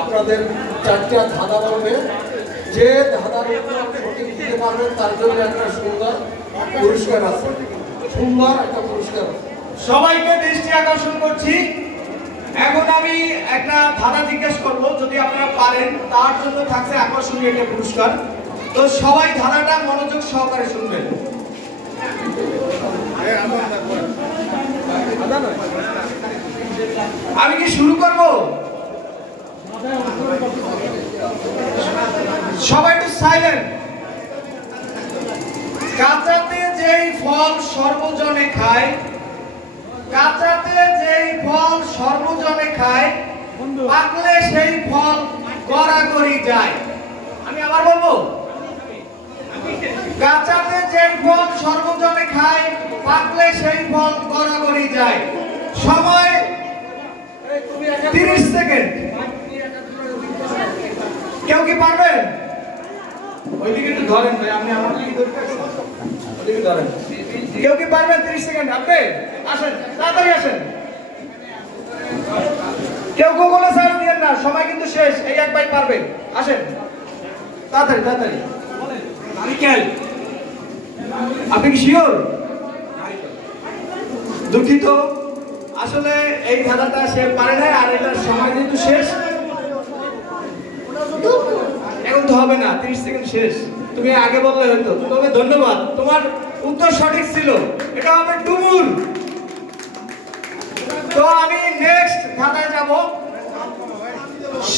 আপনাদের চারটা ধাঁধা বলবে, যে ধাঁধার উত্তর সঠিক দিতে পারবেন তার জন্য একটা সুন্দর পুরস্কার আছে, সুন্দর একটা পুরস্কার আছে। সবাইকে দৃষ্টি আকর্ষণ করছি। এখন আমি একটা ধাঁধা জিজ্ঞেস করব, যদি আপনারা পারেন তার জন্য থাকছে আকর্ষণীয় একটা পুরস্কার। তো সবাই ধাঁধাটা মনোযোগ সহকারে শুনবেন। আমি কি শুরু করব? সবাই একটু সাইলেন্ট। কাঁচাতে যেই ফল সর্বজনে খায়, কাঁচাতে যেই ফল সর্বজনে খায়, পাকলে সেই ফল গড়াগড়ি যায়। আমি আবার বলবো, কাঁচাতে যেই ফল সর্বজনে খায়, পাকলে সেই ফল গড়াগড়ি যায়। সময় 30 সেকেন্ড। কেউ কি পারবেন? ওইদিকে একটু ধরেন ভাই, আপনি আমার দিকে দরকার, ওইদিকে ধরেন। কেউ কি পারবেন? 30 সেকেন্ড। আপনি আসেন, তাড়াতাড়ি আসেন। কেউ গুগলে সার্চ দিয়েন না, সময় কিন্তু শেষ। এই এক ভাই পারবে, আসেন তাড়াতাড়ি তাড়াতাড়ি। নারিকেল। আপনি কি শিওর? দুঃখিত, আসলে এই ধাঁধাটা সে পারে না, আর এটার সময় কিন্তু শেষ। এখন তো হবে না, 30 সেকেন্ড শেষ। তুমি আগে বললে হয়তো। তবে ধন্যবাদ, তোমার উত্তর সঠিক ছিল। এটা হবে ডুমুর। তো আমি নেক্সট ধাঁধায় যাব।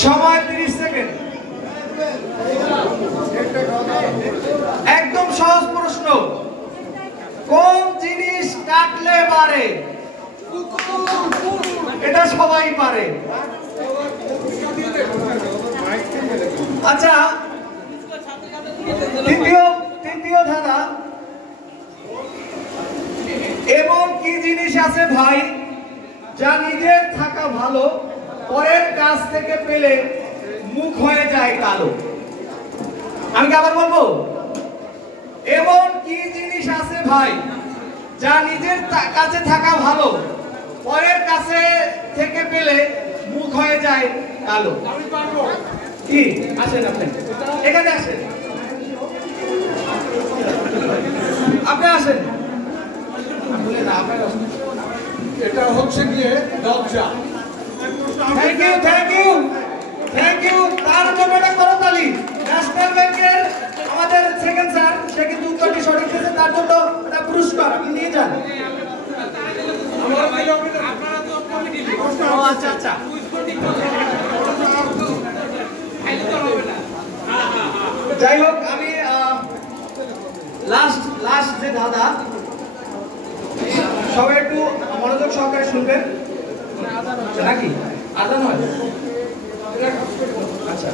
সময় 30 সেকেন্ড। একদম সহজ প্রশ্ন। কোন জিনিস কাটলে বাড়ে? এটা সবাই পারে। আচ্ছা, তৃতীয় ধাঁধা। এমন কি জিনিস আছে ভাই, যা নিজের থাকা ভালো, পরের কাছ থেকে পেলে মুখ হয়ে যায় কালো? আমি কি আবার বলবো? এমন কি জিনিস আছে ভাই, যা নিজের কাছে থাকা ভালো, পরের কাছে থেকে পেলে মুখ হয়ে যায় কালো? আমি পারবো। কি? আসেন, আপনি এখানে আসেন, আপনি আসেন। এটা হচ্ছে গিয়ে লজ্জা। Thank you, thank you, thank you. তার জন্য একটা করতালি। ন্যাশনাল ব্যাংকের আমাদের সেকেন্ড স্যার, সে কিন্তু উত্তরটি সঠিক দিয়েছে, তার জন্য একটা পুরস্কার আপনি নিয়ে যান। ও আচ্ছা আচ্ছা। যাই হোক, আমি লাস্ট যে ধাঁধা, সবাই একটু মনোযোগ সহকারে শুনবেন। নাকি আজান হয়? আচ্ছা,